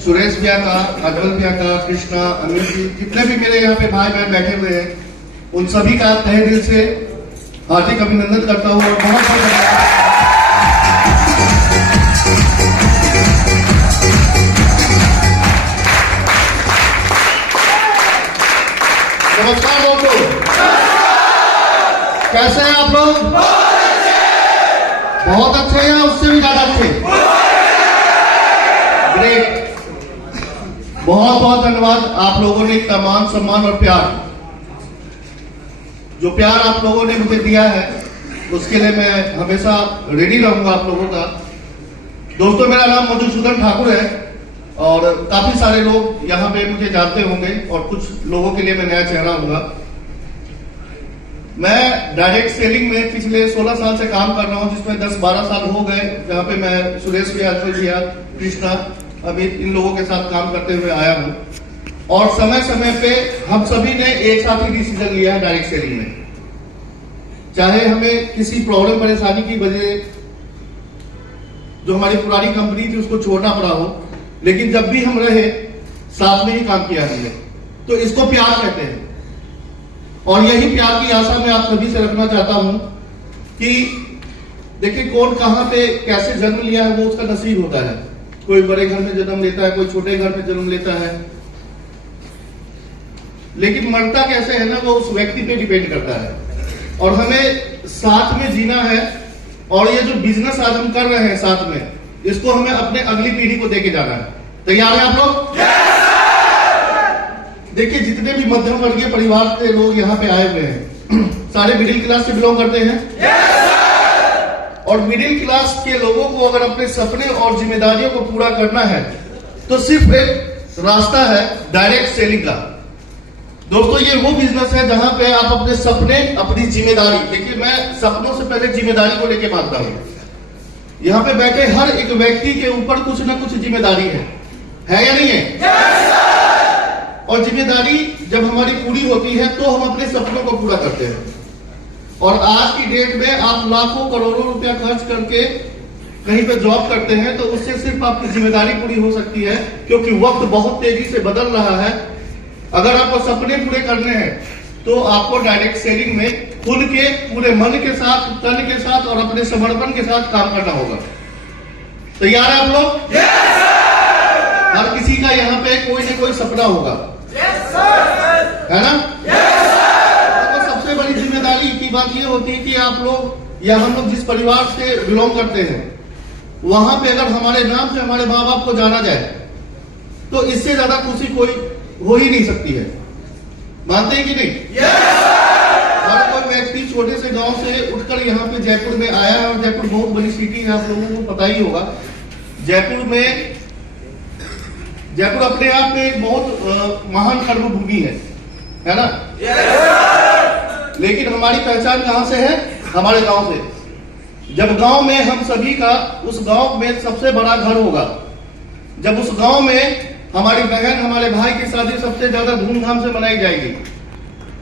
सुरेश भैया का, अजमल भैया का, कृष्णा, अनिल जी, जितने भी मेरे यहाँ पे भाई बहन बैठे हुए हैं, उन सभी का तहे दिल से हार्दिक अभिनंदन करता हूँ और बहुत बहुत नमस्कार दोस्तों, कैसे हैं आप लोग? बहुत अच्छे हैं, उससे भी ज्यादा अच्छे। ग्रेट, बहुत बहुत धन्यवाद आप लोगों ने इतना मान सम्मान और प्यार, जो प्यार आप लोगों ने मुझे दिया है, उसके लिए मैं हमेशा रेडी रहूंगा आप लोगों का। दोस्तों, मेरा नाम मधुसूदन ठाकुर है और काफी सारे लोग यहाँ पे मुझे जानते होंगे और कुछ लोगों के लिए मैं नया चेहरा हूंगा। मैं डायरेक्ट सेलिंग में पिछले 16 साल से काम कर रहा हूं, जिसमें 10-12 साल हो गए जहां पे मैं सुरेश भैया, अजमल भैया, कृष्णा, अमित, इन लोगों के साथ काम करते हुए आया हूं और समय समय पे हम सभी ने एक साथ ही डिसीजन लिया है डायरेक्ट सेलिंग में। चाहे हमें किसी प्रॉब्लम परेशानी की वजह जो हमारी पुरानी कंपनी थी उसको छोड़ना पड़ा हो, लेकिन जब भी हम रहे साथ में ही काम किया हमने, तो इसको प्यार कहते हैं। और यही प्यार की आशा मैं आप सभी से रखना चाहता हूं कि देखिए, कौन कहां पे कैसे जन्म लिया है वो उसका नसीब होता है। कोई बड़े घर में जन्म लेता है, कोई छोटे घर में जन्म लेता है, लेकिन मरता कैसे है ना, वो उस व्यक्ति पे डिपेंड करता है। और हमें साथ में जीना है और ये जो बिजनेस आज हम कर रहे हैं साथ में, इसको हमें अपने अगली पीढ़ी को देके जाना है। तैयार है आप लोग? देखिए, जितने भी मध्यम वर्गीय परिवार के लोग यहाँ पे आए हुए हैं, सारे मिडिल क्लास से बिलोंग करते हैं। और मिडिल क्लास के लोगों को अगर अपने सपने और जिम्मेदारियों को पूरा करना है तो सिर्फ एक रास्ता है डायरेक्ट सेलिंग का। दोस्तों, ये वो बिजनेस है जहां पे आप अपने सपने, अपनी जिम्मेदारी, देखिए मैं सपनों से पहले जिम्मेदारी को लेके मानता हूं। यहाँ पे बैठे हर एक व्यक्ति के ऊपर कुछ ना कुछ जिम्मेदारी है या नहीं है? और जिम्मेदारी जब हमारी पूरी होती है तो हम अपने सपनों को पूरा करते हैं। और आज की डेट में आप लाखों करोड़ों रुपया खर्च करके कहीं पे जॉब करते हैं तो उससे सिर्फ आपकी जिम्मेदारी पूरी हो सकती है, क्योंकि वक्त बहुत तेजी से बदल रहा है। अगर आपको सपने पूरे करने हैं तो आपको डायरेक्ट सेलिंग में खुद के पूरे मन के साथ, तन के साथ और अपने समर्पण के साथ काम करना होगा। तैयार है आप लोग? हर किसी का यहाँ पे कोई न कोई सपना होगा, है ना? तो सबसे बड़ी जिम्मेदारी की बात यह होती है कि आप लोग या हम लोग जिस परिवार से बिलोंग करते हैं, वहां पे अगर हमारे नाम से हमारे माँ बाप को जाना जाए तो इससे ज्यादा खुशी कोई हो ही नहीं सकती है। मानते हैं कि नहीं? हर कोई व्यक्ति छोटे से गांव से उठकर यहाँ पे जयपुर में आया है और जयपुर बहुत बड़ी सिटी है, आप लोगों को पता ही होगा। जयपुर अपने आप में एक बहुत महान कर्मभूमि है ना? लेकिन हमारी पहचान कहां से है? हमारे गांव से। जब गांव में हम सभी का, उस गांव में सबसे बड़ा घर होगा, जब उस गांव में हमारी बहन, हमारे भाई की शादी सबसे ज्यादा धूमधाम से मनाई जाएगी,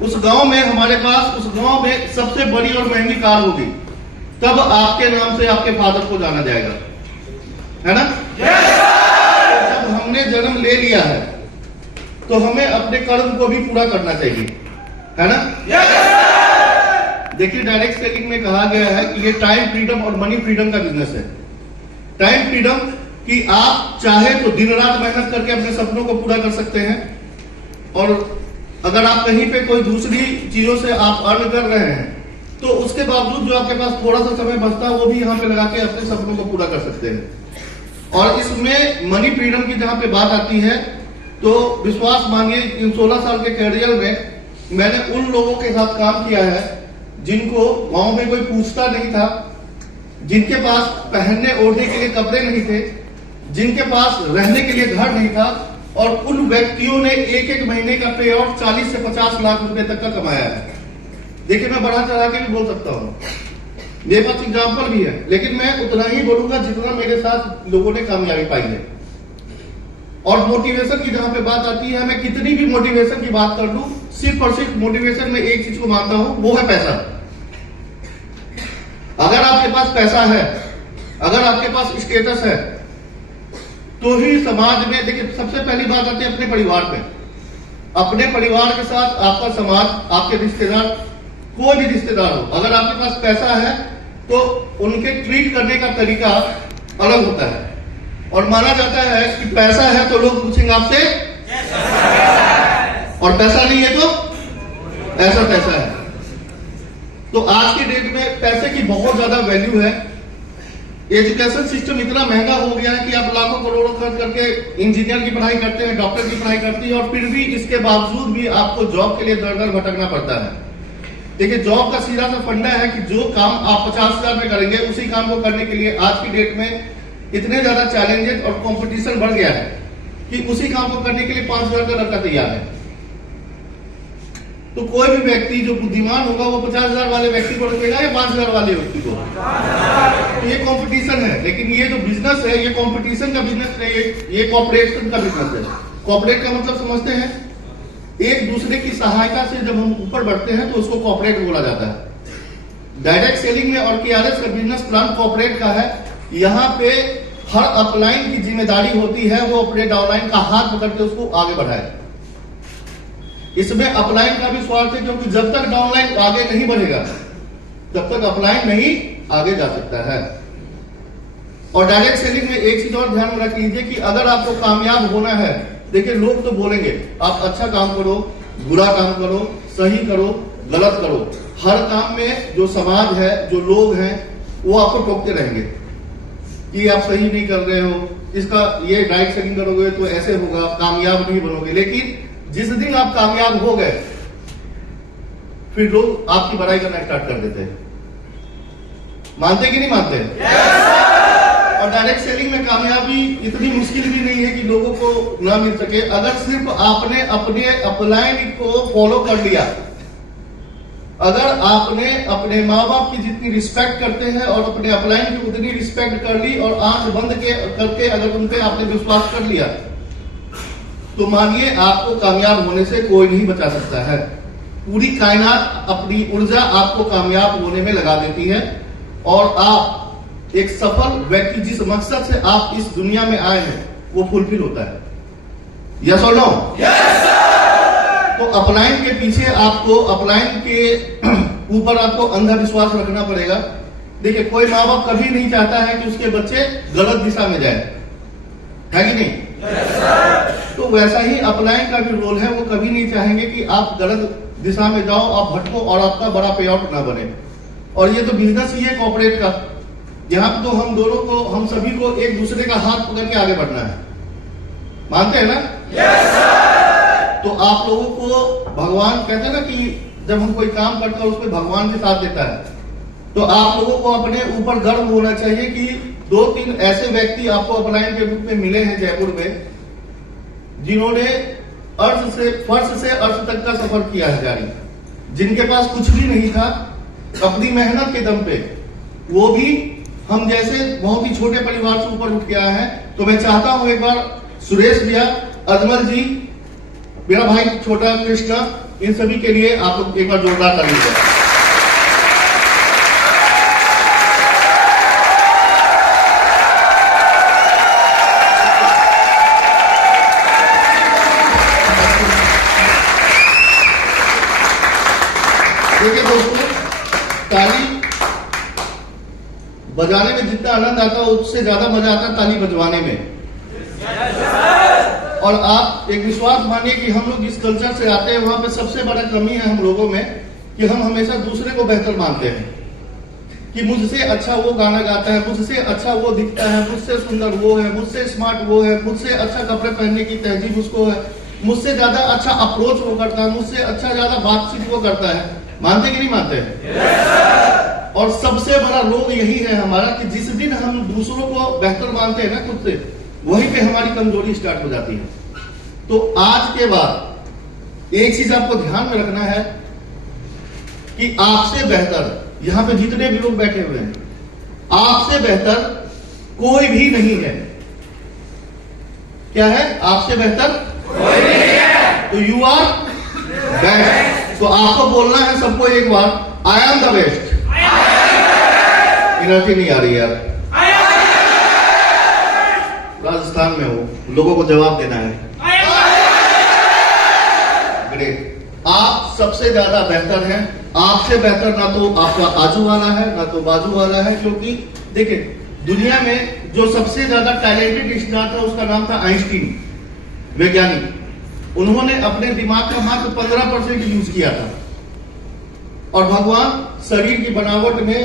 उस गांव में हमारे पास, उस गांव में सबसे बड़ी और महंगी कार होगी, तब आपके नाम से आपके फादर को जाना जाएगा, है ना? जब हमने जन्म ले लिया है तो हमें अपने कर्म को भी पूरा करना चाहिए, है ना? देखिए, डायरेक्ट सेलिंग में कहा गया है कि ये टाइम फ्रीडम और मनी फ्रीडम का बिजनेस है। टाइम फ्रीडम कि आप चाहे तो दिन रात मेहनत करके अपने सपनों को पूरा कर सकते हैं, और अगर आप कहीं पे कोई दूसरी चीजों से आप अर्न कर रहे हैं तो उसके बावजूद जो आपके पास थोड़ा सा समय बचता है वो भी यहाँ पे लगा के अपने सपनों को पूरा कर सकते हैं। और इसमें मनी फ्रीडम की जहां पे बात आती है तो विश्वास मानिए, इन 16 साल के कैरियर में मैंने उन लोगों के साथ काम किया है जिनको गांव में कोई पूछता नहीं था, जिनके पास पहनने ओढ़ने के लिए कपड़े नहीं थे, जिनके पास रहने के लिए घर नहीं था, और उन व्यक्तियों ने एक एक महीने का पे आउट 40 से 50 लाख रुपए तक का कमाया है। देखिए, मैं बढ़ा चढ़ा के भी बोल सकता हूँ, मेरे पास एग्जाम्पल भी है, लेकिन मैं उतना ही बोलूंगा जितना मेरे साथ लोगों ने कामयाबी पाई है। और मोटिवेशन की जहां पे बात आती है, मैं कितनी भी मोटिवेशन की बात कर लूं, सिर्फ और सिर्फ मोटिवेशन में एक चीज को मानता हूं, वो है पैसा। अगर आपके पास पैसा है, अगर आपके पास स्टेटस है, तो ही समाज में, देखिए सबसे पहली बात आती है अपने परिवार पे। अपने परिवार के साथ आपका समाज, आपके रिश्तेदार, कोई भी रिश्तेदार हो, अगर आपके पास पैसा है तो उनके ट्रीट करने का तरीका अलग होता है। और माना जाता है कि पैसा है तो लोग पूछेंगे आपसे, और पैसा नहीं है तो ऐसा तैसा है। तो आज की डेट में पैसे की बहुत ज्यादा वैल्यू है। एजुकेशन सिस्टम इतना महंगा हो गया है कि आप लाखों करोड़ों खर्च करके इंजीनियर की पढ़ाई करते हैं, डॉक्टर की पढ़ाई करते हैं, और फिर भी इसके बावजूद भी आपको जॉब के लिए दर दर भटकना पड़ता है। देखिए जॉब का सीधा सा फंडा है कि जो काम आप 50,000 में करेंगे, उसी काम को करने के लिए आज की डेट में इतने ज्यादा चैलेंजेस और कंपटीशन बढ़ गया है कि उसी काम को करने के लिए 5,000 का लड़का तैयार है। तो कोई भी व्यक्ति जो बुद्धिमान होगा वो 50,000 वाले व्यक्ति को रखेगा या 5,000 वाले व्यक्ति को? तो ये कंपटीशन है। लेकिन ये जो बिजनेस है, ये कंपटीशन का बिजनेस नहीं, ये कॉर्पोरेशन का बिजनेस है। कॉर्पोरेट का मतलब समझते हैं, एक दूसरे की सहायता से जब हम ऊपर बढ़ते हैं तो उसको कॉर्पोरेट बोला जाता है। डायरेक्ट सेलिंग में और केआरएस का बिजनेस प्लान कॉर्पोरेट का है। यहाँ पे हर अपलाइन की जिम्मेदारी होती है वो अपने डाउनलाइन का हाथ पकड़ के उसको आगे बढ़ाए। इसमें अपलाइन का भी स्वार्थ है, क्योंकि जब तक डाउनलाइन आगे नहीं बढ़ेगा तब तक अपलाइन नहीं आगे जा सकता है। और डायरेक्ट सेलिंग में एक चीज और ध्यान में रख लीजिए कि अगर आपको कामयाब होना है, देखिए लोग तो बोलेंगे आप अच्छा काम करो, बुरा काम करो, सही करो, गलत करो। हर काम में जो समाज है, जो लोग हैं, वो आपको टोकते रहेंगे कि आप सही नहीं कर रहे हो, इसका ये डायरेक्ट सेलिंग करोगे तो ऐसे होगा, कामयाब नहीं बनोगे। लेकिन जिस दिन आप कामयाब हो गए फिर लोग आपकी बड़ाई करना स्टार्ट कर देते हैं। मानते कि नहीं मानते? और डायरेक्ट सेलिंग में कामयाबी इतनी मुश्किल भी नहीं है कि लोगों को ना मिल सके। अगर सिर्फ आपने अपने अपलाइन को फॉलो कर लिया, अगर आपने अपने माँ बाप की जितनी रिस्पेक्ट करते हैं और अपने अपलाइन की उतनी रिस्पेक्ट कर ली और आंख बंद करके अगर उन पे आपने विश्वास कर लिया, तो मानिए आपको कामयाब होने से कोई नहीं बचा सकता है। पूरी कायनात अपनी ऊर्जा आपको कामयाब होने में लगा देती है और आप एक सफल व्यक्ति जिस मकसद से आप इस दुनिया में आए हैं वो फुलफिल होता है। यस और नो? Yes sir. तो अपलाइन के पीछे आपको, अपलाइन के ऊपर आपको अंधा विश्वास रखना पड़ेगा। देखिए कोई माँ बाप कभी नहीं चाहता है कि उसके बच्चे गलत दिशा में जाए, है कि नहीं? yes, तो वैसा ही अपलाइन का भी रोल है। वो कभी नहीं चाहेंगे कि आप गलत दिशा में जाओ, आप भटको और आपका बड़ा पे आउट ना बने। और ये तो बिजनेस ही है कॉर्पोरेट का। यहाँ तो हम दोनों को, हम सभी को एक दूसरे का हाथ पकड़ के आगे बढ़ना है। मानते हैं ना? yes, तो आप लोगों को भगवान कहते हैं ना कि जब हम कोई काम करते हैं उसमें भगवान के साथ देता है। तो आप लोगों को अपने ऊपर गर्व होना चाहिए कि 2-3 ऐसे व्यक्ति आपको अपलाइन के रूप में मिले हैं जयपुर में, जिन्होंने फर्श से अर्श तक का सफर किया है जारी, जिनके पास कुछ भी नहीं था, अपनी मेहनत के दम पे वो भी हम जैसे बहुत ही छोटे परिवार से ऊपर उठ के आए हैं। तो मैं चाहता हूं एक बार सुरेश भैया, अजमल जी, मेरा भाई छोटा कृष्णा, इन सभी के लिए आप लोग एक बार जोरदार ताली दीजिए। देखिए दोस्तों, ताली बजाने में जितना आनंद आता है उससे ज्यादा मजा आता है ताली बजवाने में। और आप एक विश्वास मानिए कि हम लोग जिस कल्चर से आते हैं वहां पे सबसे बड़ा कमी है हम लोगों में कि हम हमेशा दूसरे को बेहतर मानते हैं कि मुझसे अच्छा वो गाना गाता है, मुझसे अच्छा वो दिखता है, मुझसे सुंदर वो है, मुझसे स्मार्ट वो है, मुझसे अच्छा कपड़े पहनने की तहजीब उसको है, मुझसे ज्यादा अच्छा अप्रोच वो करता है, मुझसे अच्छा ज्यादा बातचीत वो करता है। मानते कि नहीं मानते? yes, और सबसे बड़ा रोग यही है हमारा कि जिस दिन हम दूसरों को बेहतर मानते हैं ना खुद से, वहीं पे हमारी कमजोरी स्टार्ट हो जाती है। तो आज के बाद एक चीज आपको ध्यान में रखना है कि आपसे बेहतर, यहां पे जितने भी लोग बैठे हुए हैं, आपसे बेहतर कोई भी नहीं है। क्या है? आपसे बेहतर कोई नहीं है। तो यू आर बेस्ट। तो आपको बोलना है सबको एक बार, I am the best. Energy नहीं आ रही यार। राजस्थान में हो, लोगों को जवाब देना है। ग्रेट, आप सबसे ज्यादा बेहतर हैं। आपसे बेहतर ना तो आपका आजू वाला है ना तो बाजू वाला है, क्योंकि देखिए दुनिया में जो सबसे ज्यादा टैलेंटेड स्टार था उसका नाम था आइंस्टीन, वैज्ञानिक। उन्होंने अपने दिमाग का मात्र 15% यूज किया था। और भगवान शरीर की बनावट में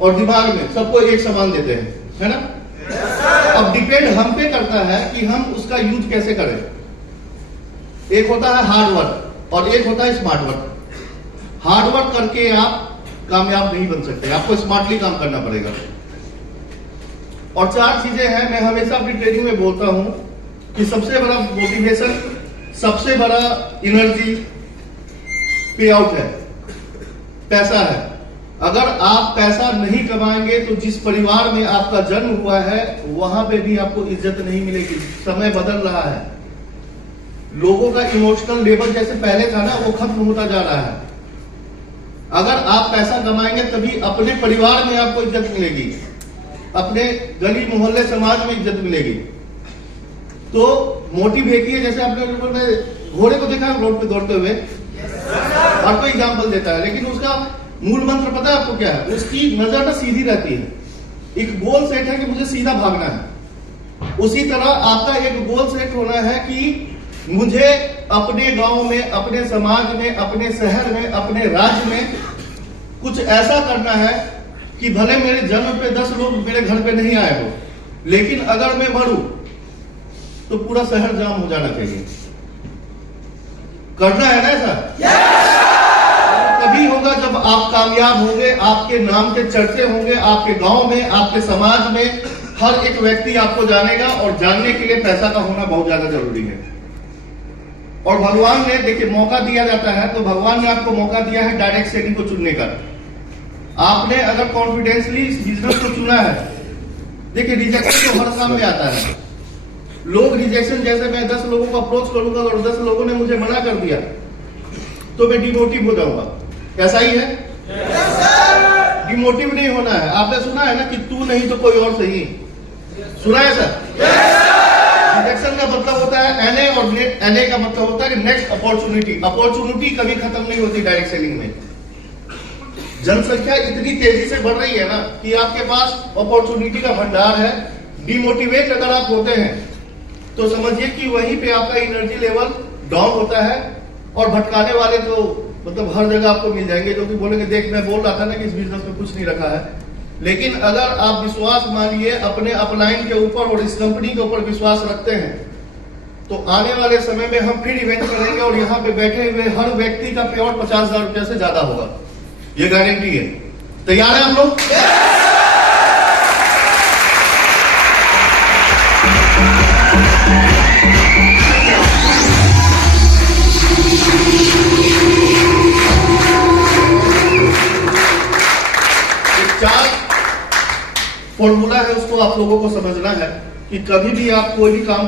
और दिमाग में सबको एक समान देते हैं, है ना? अब डिपेंड हम पे करता है कि हम उसका यूज कैसे करें। एक होता है हार्ड वर्क और एक होता है स्मार्ट वर्क। हार्ड वर्क करके आप कामयाब नहीं बन सकते, आपको स्मार्टली काम करना पड़ेगा। और 4 चीजें हैं, मैं हमेशा अपनी ट्रेनिंग में बोलता हूं कि सबसे बड़ा मोटिवेशन, सबसे बड़ा एनर्जी पे आउट है, पैसा है। अगर आप पैसा नहीं कमाएंगे तो जिस परिवार में आपका जन्म हुआ है वहां पे भी आपको इज्जत नहीं मिलेगी। समय बदल रहा है, लोगों का इमोशनल लेवल जैसे पहले था ना वो खत्म होता जा रहा है। अगर आप पैसा कमाएंगे तभी अपने परिवार में आपको इज्जत मिलेगी, अपने गली मोहल्ले समाज में इज्जत मिलेगी। तो मोटिव एक ही है, जैसे आपने लोगों ने घोड़े को देखा रोड पे दौड़ते हुए, हर कोई एग्जाम्पल देता है, लेकिन उसका मूल मंत्र पता है आपको क्या है? उसकी नजर ना सीधी रहती है, एक गोल सेट है कि मुझे सीधा भागना है। उसी तरह आपका एक गोल सेट होना है कि मुझे अपने गांव में, अपने समाज में, अपने शहर में, अपने राज्य में कुछ ऐसा करना है कि भले मेरे जन्म पे 10 लोग मेरे घर पे नहीं आए हो, लेकिन अगर मैं मरूं तो पूरा शहर जाम हो जाना चाहिए। करना है ना ऐसा? तभी होगा जब आप कामयाब होंगे, आपके नाम के चर्चे होंगे, आपके गांव में, आपके समाज में हर एक व्यक्ति आपको जानेगा। और जानने के लिए पैसा का होना बहुत ज्यादा जरूरी है। और भगवान ने, देखिए मौका दिया जाता है तो भगवान ने आपको मौका दिया है डायरेक्ट सेलिंग को चुनने का। आपने अगर कॉन्फिडेंसली इस बिजनेस को चुना है, देखिए रिजेक्शन तो हर काम में आता है। लोग रिजेक्शन, जैसे मैं 10 लोगों को अप्रोच करूंगा और 10 लोगों ने मुझे मना कर दिया तो मैं डिमोटिव हो जाऊंगा। ऐसा ही है? डिमोटिव नहीं होना है। आपने सुना है ना कि तू नहीं तो कोई और सही, सुना है सर? रिजेक्शन का मतलब होता है एनए, और एनए का मतलब होता है कि नेक्स्ट अपॉर्चुनिटी। अपॉर्चुनिटी कभी खत्म नहीं होती डायरेक्ट सेलिंग में। जनसंख्या इतनी तेजी से बढ़ रही है ना कि आपके पास अपॉर्चुनिटी का भंडार है। डिमोटिवेट अगर आप होते हैं तो समझिए कि वहीं पे आपका एनर्जी लेवल डाउन होता है। और भटकाने वाले तो मतलब हर जगह आपको मिल जाएंगे, जो कि बोलेंगे देख मैं बोल रहा था ना कि इस बिजनेस में कुछ नहीं रखा है। लेकिन अगर आप विश्वास मानिए अपने अपलाइन के ऊपर और इस कंपनी के ऊपर विश्वास रखते हैं तो आने वाले समय में हम फिर इवेंट करेंगे और यहाँ पे बैठे हुए हर व्यक्ति का पे आउट 50,000 रुपये से ज्यादा होगा, ये गारंटी है। तैयार है हम लोग? फॉर्मूला है, उसको आप लोगों को समझना है कि कभी भी आप कोई भी काम